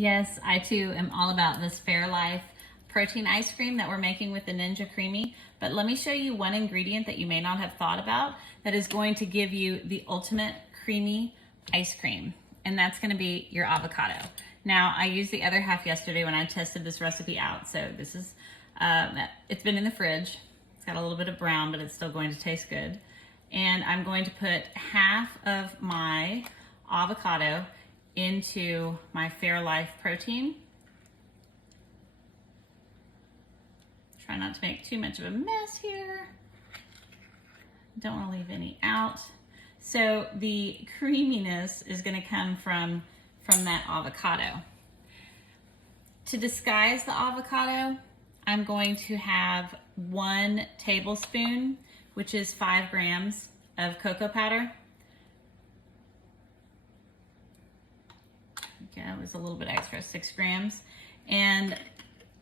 Yes, I too am all about this Fairlife protein ice cream that we're making with the Ninja CREAMi. But let me show you one ingredient that you may not have thought about that is going to give you the ultimate creamy ice cream. And that's gonna be your avocado. Now, I used the other half yesterday when I tested this recipe out. So this is, it's been in the fridge. It's got a little bit of brown, but it's still going to taste good. And I'm going to put half of my avocado into my Fairlife protein. Try not to make too much of a mess here. Don't want to leave any out. So the creaminess is going to come from that avocado. To disguise the avocado, I'm going to have 1 tablespoon, which is 5 grams of cocoa powder. Okay, it was a little bit extra, 6 grams. And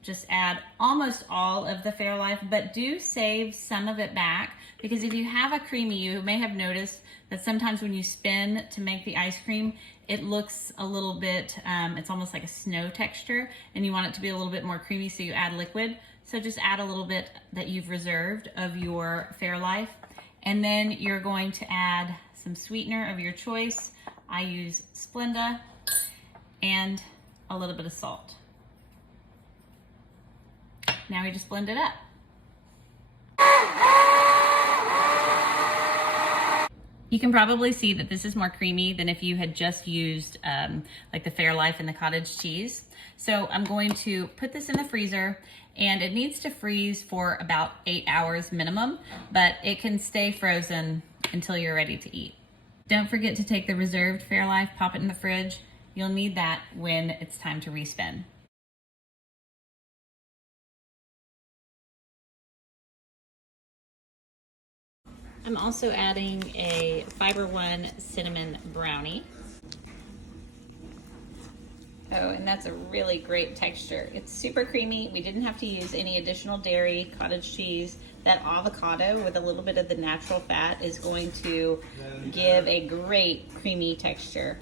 just add almost all of the Fairlife, but do save some of it back, because if you have a CREAMi, you may have noticed that sometimes when you spin to make the ice cream, it looks a little bit, it's almost like a snow texture, and you want it to be a little bit more creamy, so you add liquid. So just add a little bit that you've reserved of your Fairlife, and then you're going to add some sweetener of your choice. I use Splenda, and a little bit of salt. Now we just blend it up. You can probably see that this is more creamy than if you had just used like the Fairlife and the cottage cheese. So I'm going to put this in the freezer, and it needs to freeze for about 8 hours minimum, but it can stay frozen until you're ready to eat. Don't forget to take the reserved Fairlife, pop it in the fridge. You'll need that when it's time to respin. I'm also adding a Fiber One cinnamon brownie. Oh, and that's a really great texture. It's super creamy. We didn't have to use any additional dairy, cottage cheese. That avocado with a little bit of the natural fat is going to give a great creamy texture.